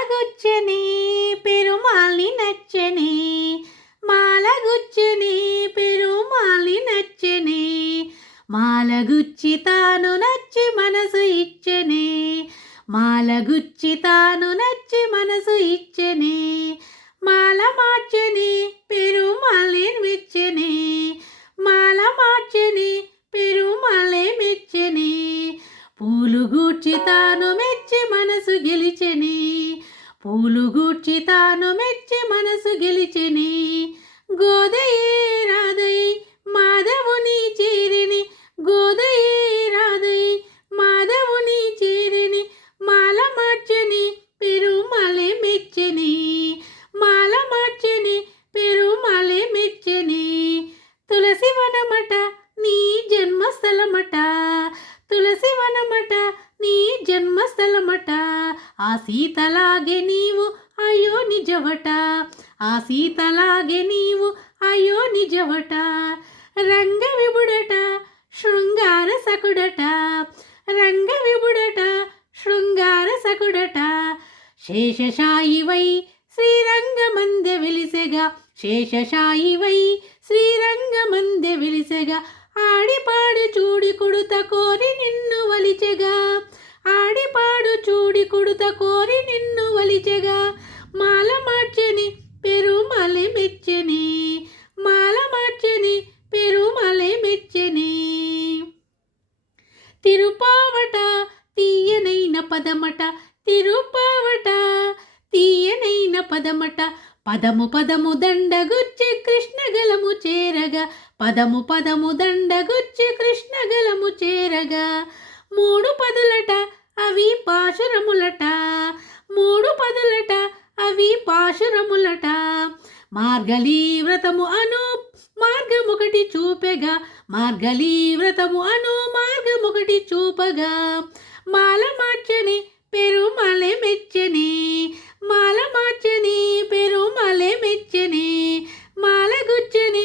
మాలగుచ్చని పెరుమాల్ని నచ్చని మాలగుచ్చని పెరుమాల్ని నచ్చని మాలగుచ్చి తాను నచ్చి మనసు ఇచ్చని మాలగుచ్చి తాను నచ్చి మనసు ఇచ్చని మాల మార్చని పెరుమాల్ని మెచ్చని మాల మార్చని పెరుమాళే మెచ్చని పూలు గూర్చి తాను మెచ్చి మనసు గెలిచెని పూలు గూర్చి తాను మెచ్చి మనసు గెలిచెని గోదయే రాధై మాధవుని చేరిని గోదయే రాధై మాధవుని చేరిని మాల మార్చని పెరుమాళే మెచ్చని మాల మార్చని పెరుమాళే మెచ్చని తులసి వనమట నీ జన్మస్థలమట తులసి వనమట నీ జన్మస్థలమట ఆ సీతలాగే నీవు అయ్యో నిజవట ఆ సీతలాగే నీవు అయ్యో నిజవట రంగ విభుడట శృంగార సకుడట రంగ విభుడట శృంగార సకుడట శేషశాయివై శ్రీరంగమందె వెలిసెగా శేషశాయివై శ్రీరంగమందె వెలిసెగా ఆడిపాడు చూడి కొడుత కోరి నిన్ను వలిచెగా ఆడిపాడు చూడి కొడుత కోరి నిన్ను వలిచెగా మాల మార్చని పెరుమాళే మెచ్చని మాల మార్చని పెరుమాళే మెచ్చని తిరుపావట తీయనైన పదమట తిరుపావట తీయనైన పదమట పదము పదము దండగుచ్చి కృష్ణగలము చేరగా పదము పదము దండగుచ్చి కృష్ణగలము చేరగా మూడు పదులట అవి పాశురములట మూడు పదులట అవి పాశురములట మార్గళీ వ్రతము అను మార్గమొకటి చూపెగా మార్గళీ వ్రతము అను మార్గమొకటి చూపగా మాల మార్చని పెరుమాళే మెచ్చని మాల మార్చని పెరుమాళే మెచ్చని మాల గుచ్చని